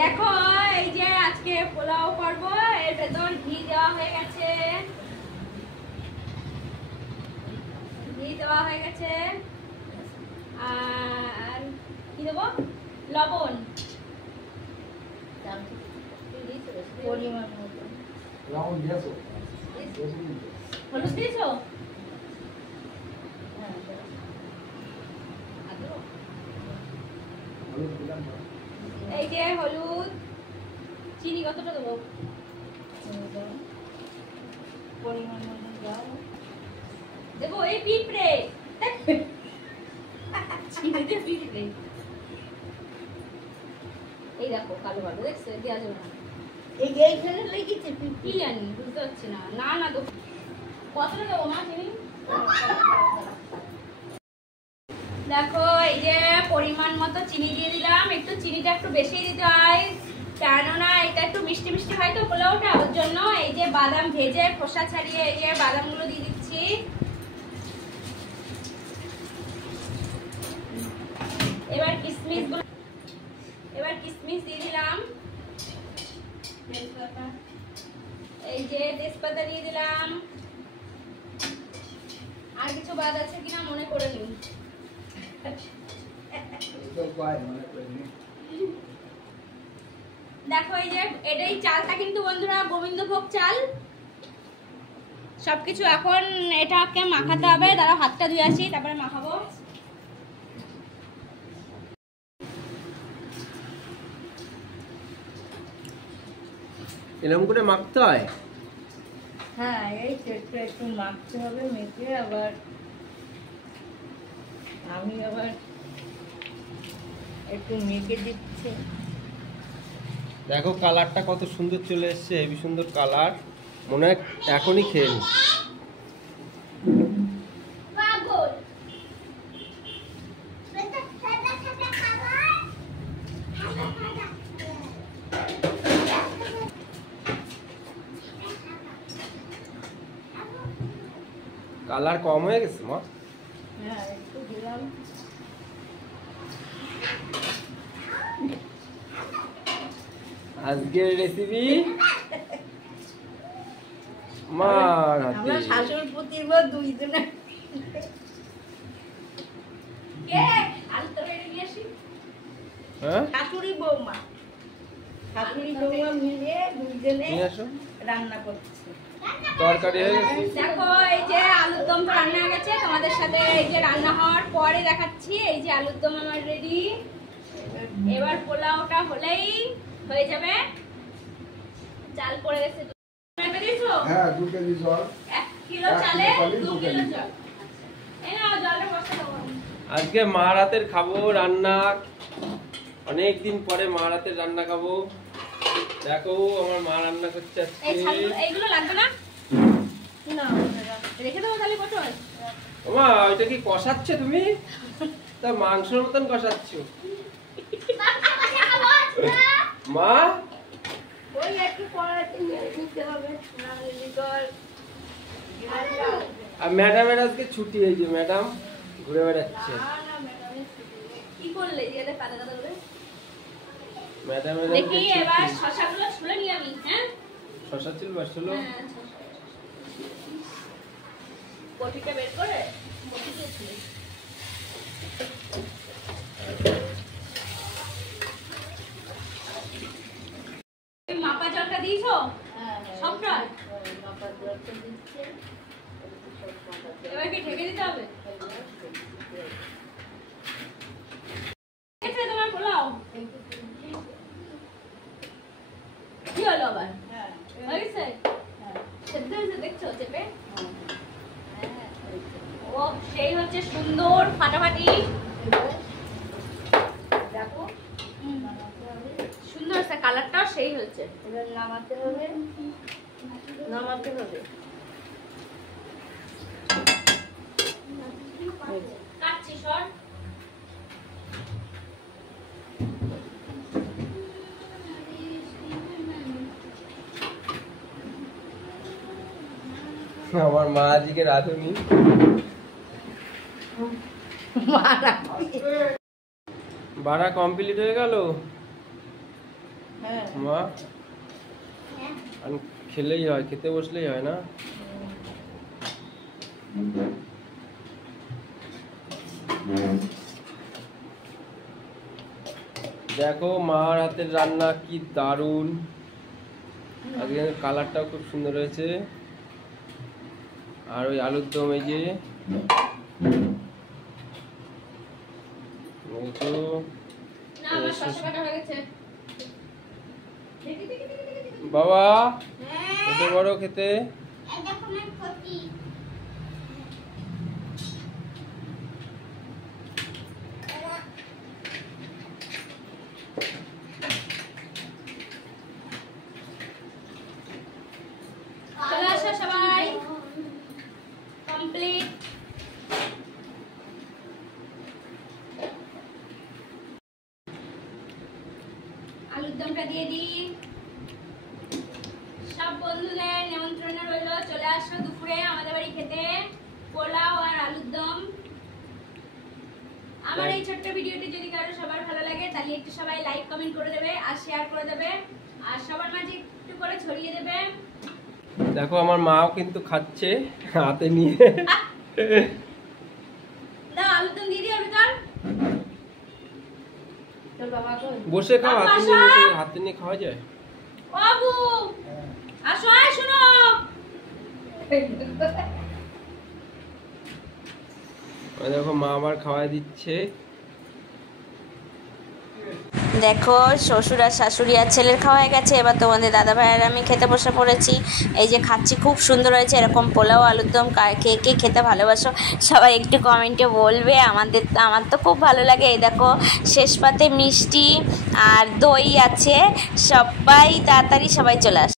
দেখো এই যে আজকে পোলাও করব, এর ভেতর ঘি দেওয়া হয়ে গেছে, আর কি দেবো, লবণ পরিমাণ মতো, হলুদ দিয়েছো, এই যে হলুদ, চিনি কতটা দেবো, পরিমাণ মতো দাও, দেবো এই পিঁপড়ে চিনিতে পিঁপড়ে, এই দেখো কালো কালো দেখছো, দেওয়া যাবে না, এই এইখানে লেগেছে কি জানি বুঝতে পারছি না, না না তো কতটা দেবো মা চিনি, দেখো এই যে পরিমাণ মতো চিনি দিয়ে দিলাম, একটু চিনিটা একটু বেশি দিতে হয় কেননা এটা একটু মিষ্টি মিষ্টি হয় তো পোলাওটা, ওর জন্য এই যে বাদাম ভেজে খোসা ছাড়িয়ে এই যে বাদামগুলো দিয়ে দিচ্ছি, এবার কিশমিশ দিয়ে দিলাম, এই যে তেজপাতা দিয়ে দিলাম, আর কিছু বাদ আছে কিনা মনে করে নিন, দেখো এই যে এটাই চালটা কিন্তু বন্ধুরা গোবিন্দভোগ চাল, সবকিছু এখন এটাকে মাখাতে হবে, দাঁড়াও হাতটা ধুয়ে আসি তারপরে মাখাবো, এরকম করে মাখতে হয়, হ্যাঁ এই তেলটা একটু মাখতে হবে, মেখে আবার আমি আবার একটু মেখে দিচ্ছি, দেখো কালারটা কত সুন্দর চলে এসছে, হেবি সুন্দর কালার, মনে হয় এখনই খেয়ে নি। কালার কম হয়ে গেছে মা, হ্যাঁ একটু দিলাম, আজকের রেসিপি মার হাতে, আমরা শাশুড় পুতির বউ দুইজনে হ্যাঁ শাশুড়ি বৌমা মিলে দুইজনে রান্না করছে, তরকারি হয়ে গেছে, দেখো এই যে আলুর দম তো রান্না হয়ে গেছে, তোমাদের সাথে এই যে রান্না হওয়ার পরে দেখাচ্ছি, এই যে আলুর দম আমার রেডি, এবার পোলাওটা হলেই হয়ে যাবে, চাল পড়ে গেছে, হ্যাঁ 2 কেজি জল, 1 কিলো চালে 2 কিলো জল, এই নাও জলটা বসা দাও, আজকে মার হাতের খাবো রান্না, অনেক দিন পরে মার হাতের রান্না খাবো, দেখো আমার মা রান্না করছে এই আজকে, ছালগুলো এইগুলো লাগবে না, না রেখে দেবো তাহলে পটল, ওমা ওইটা কি কষাচ্ছ তুমি, তা মাংসের মতন কষাচ্ছ মা, ওই একটু পড়াতে নিতে হবে, না হলে তোর আর ম্যাডামের আজকে ছুটি, এই যে ম্যাডাম ঘুরে বেড়াচ্ছে, কি করলে যে পাতা পাতা করে ম্যাডামের দেখি, এবার শসাগুলো ছুলে নিয়ে আমি, হ্যাঁ শসা ছিল বাসলো, বটিটা বের করে বটি দিয়ে ছুলে, মাপা জলটা দিয়েছো, সবটা মাপা জলটা দিচ্ছে, এবার কি ঢেকে দিতে হবে, তোমার পোলাও কি হলো আবার, হয়ে গেছে, সেদ্ধ হয়েছে দেখছো চেপে, ও সেই হচ্ছে সুন্দর ফাটাফাটি, দেখো সুন্দর আছে, কালারটাও সেই হচ্ছে, এবার নামাতে হবে, কাটছি সর, আমার মা আজকে রাঁধুনি, বাড়া কমপ্লিট হয়ে গেল, মা আর খেলেই হয়, খেতে বসলেই হয় না? দেখো মার হাতের রান্না কি দারুণ, আজকে কালারটাও খুব সুন্দর হয়েছে। আর ওই আলুর দম এই যে বাবা খেতে বড় খেতে। সবাই কমপ্লিট। আলুর দমটা দিয়ে দিই। সব বন্ধুদের নিমন্ত্রণ রইল, চলে আসো দুপুরে আমাদের বাড়ি খেতে পোলাও আর আলুর দম। আমার এই ছোট্ট ভিডিওটি যদি কারো সবার ভালো লাগে তাহলে একটু সবাই লাইক কমেন্ট করে দেবে আর শেয়ার করে দেবে আর সবার মাঝে একটু করে ছড়িয়ে দেবে। দেখো আমার মাও কিন্তু খাচ্ছে হাতে নিয়ে। দাও আলুর দম দিয়ে দিই অবিতার। বসে খাও, হাতে নিয়ে খাওয়া যায়। বাবু আসো, আয় শোনো। দেখো মা আবার খাওয়াই দিচ্ছে। দেখো শ্বশুর আর শাশুড়ি আর ছেলের খাওয়া হয়ে গেছে, এবার তোমাদের দাদা ভাই আর আমি খেতে বসে পড়েছি। এই যে খাচ্ছি, খুব সুন্দর হয়েছে। এরকম পোলাও আলুর দম কে কে খেতে ভালোবাসো সবাই একটু কমেন্টে বলবে। আমার তো খুব ভালো লাগে। এই দেখো শেষ পাতে মিষ্টি আর দই আছে। সবাই তাড়াতাড়ি সবাই চলে আসে।